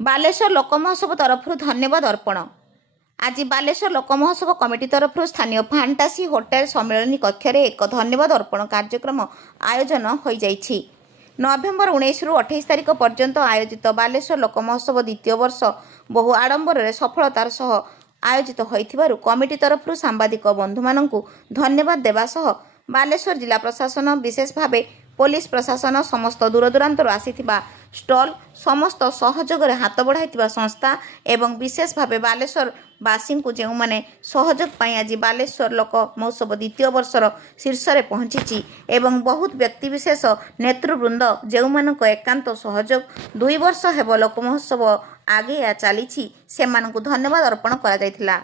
ବାଲେଶ୍ୱର ଲୋକମହୋତ୍ସବ ତରଫରୁ ଧନ୍ୟବାଦ ଅର୍ପଣ। ଆଜି ବାଲେଶ୍ୱର ଲୋକମହୋତ୍ସବ କମିଟି ତରଫରୁ ସ୍ଥାନୀୟ ଫାଣ୍ଟାସି ହୋଟେଲ ସମ୍ମିଳନୀ କକ୍ଷରେ ଏକ ଧନ୍ୟବାଦ ଅର୍ପଣ କାର୍ଯ୍ୟକ୍ରମ ଆୟୋଜନ ହୋଇଯାଇଛି। ନଭେମ୍ବର 19ରୁ 28 ତାରିଖ ପର୍ଯ୍ୟନ୍ତ ଆୟୋଜିତ ବାଲେଶ୍ୱର ଲୋକମହୋତ୍ସବ ଦ୍ୱିତୀୟ ବର୍ଷ ବହୁ ଆଡ଼ମ୍ବରରେ ସଫଳତାର ସହ ଆୟୋଜିତ ହୋଇଥିବାରୁ କମିଟି ତରଫରୁ ସାମ୍ବାଦିକ ବନ୍ଧୁମାନଙ୍କୁ ଧନ୍ୟବାଦ ଦେବା ସହ ବାଲେଶ୍ୱର ଜିଲ୍ଲା ପ୍ରଶାସନ, ବିଶେଷ ଭାବେ ପୋଲିସ ପ୍ରଶାସନ, ସମସ୍ତ ଦୂରଦୂରାନ୍ତରୁ ଆସିଥିବା ଷ୍ଟଲ୍, ସମସ୍ତ ସହଯୋଗରେ ହାତ ବଢ଼ାଇଥିବା ସଂସ୍ଥା ଏବଂ ବିଶେଷ ଭାବେ ବାଲେଶ୍ୱରବାସୀଙ୍କୁ ଯେଉଁମାନେ ସହଯୋଗ ପାଇଁ ଆଜି ବାଲେଶ୍ୱର ଲୋକ ମହୋତ୍ସବ ଦ୍ୱିତୀୟ ବର୍ଷର ଶୀର୍ଷରେ ପହଞ୍ଚିଛି ଏବଂ ବହୁତ ବ୍ୟକ୍ତିବିଶେଷ ନେତୃବୃନ୍ଦ ଯେଉଁମାନଙ୍କ ଏକାନ୍ତ ସହଯୋଗ 2 ବର୍ଷ ହେବ ଲୋକ ମହୋତ୍ସବ ଆଗେଇ ଚାଲିଛି, ସେମାନଙ୍କୁ ଧନ୍ୟବାଦ ଅର୍ପଣ କରାଯାଇଥିଲା।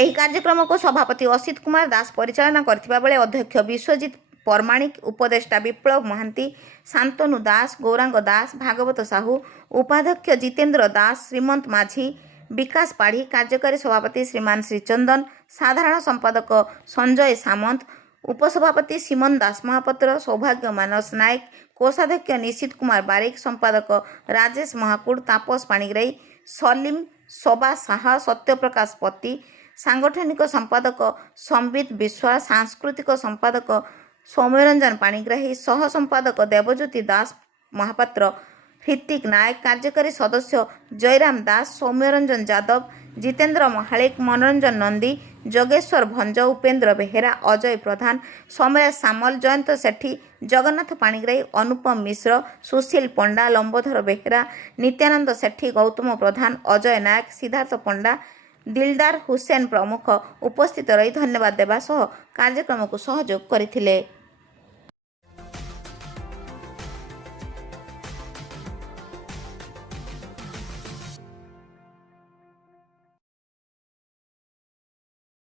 ଏହି କାର୍ଯ୍ୟକ୍ରମକୁ ସଭାପତି ଅସିତ କୁମାର ଦାସ ପରିଚାଳନା କରିଥିବା ବେଳେ ଅଧ୍ୟକ୍ଷ ବିଶ୍ୱଜିତ ପରମାଣିକ, ଉପଦେଷ୍ଟା ବିପ୍ଳବ ମହାନ୍ତି, ଶାନ୍ତନୁ ଦାସ, ଗୌରାଙ୍ଗ ଦାସ, ଭାଗବତ ସାହୁ, ଉପାଧ୍ୟକ୍ଷ ଜିତେନ୍ଦ୍ର ଦାସ, ଶ୍ରୀମନ୍ତ ମାଝୀ, ବିକାଶ ପାଢ଼ୀ, କାର୍ଯ୍ୟକାରୀ ସଭାପତି ଶ୍ରୀମାନ ଶ୍ରୀଚନ୍ଦନ, ସାଧାରଣ ସମ୍ପାଦକ ସଞ୍ଜୟ ସାମନ୍ତ, ଉପସଭାପତି ସିମନ ଦାସ ମହାପାତ୍ର, ସୌଭାଗ୍ୟ ମାନସ ନାୟକ, କୋଷାଧ୍ୟକ୍ଷ ନିଶିତ କୁମାର ବାରିକ, ସମ୍ପାଦକ ରାଜେଶ ମହାକୁଡ଼, ତାପସ ପାଣିଗ୍ରାହୀ, ସଲିମ ସବା ସାହା, ସତ୍ୟପ୍ରକାଶ ପତି, ସାଂଗଠନିକ ସମ୍ପାଦକ ସମ୍ବିତ ବିଶ୍ୱାଳ, ସାଂସ୍କୃତିକ ସମ୍ପାଦକ ସୌମ୍ୟରଞ୍ଜନ ପାଣିଗ୍ରାହୀ, ସହ ସମ୍ପାଦକ ଦେବଜ୍ୟୋତି ଦାସ ମହାପାତ୍ର, ହୃତିକ ନାୟକ, କାର୍ଯ୍ୟକାରୀ ସଦସ୍ୟ ଜୟରାମ ଦାସ, ସୌମ୍ୟରଞ୍ଜନ ଯାଦବ, ଜିତେନ୍ଦ୍ର ମହାଳିକ, ମନୋରଞ୍ଜନ ନନ୍ଦୀ, ଯୋଗେଶ୍ୱର ଭଞ୍ଜ, ଉପେନ୍ଦ୍ର ବେହେରା, ଅଜୟ ପ୍ରଧାନ, ସମରେଶ ସାମଲ, ଜୟନ୍ତ ସେଠୀ, ଜଗନ୍ନାଥ ପାଣିଗ୍ରାହୀ, ଅନୁପମ ମିଶ୍ର, ସୁଶୀଲ ପଣ୍ଡା, ଲମ୍ବୋଧର ବେହେରା, ନିତ୍ୟାନନ୍ଦ ସେଠୀ, ଗୌତମ ପ୍ରଧାନ, ଅଜୟ ନାୟକ, ସିଦ୍ଧାର୍ଥ ପଣ୍ଡା, ଦିଲଦାର ହୁସେନ ପ୍ରମୁଖ ଉପସ୍ଥିତ ରହି ଧନ୍ୟବାଦ ଦେବା ସହ କାର୍ଯ୍ୟକ୍ରମକୁ ସହଯୋଗ କରିଥିଲେ।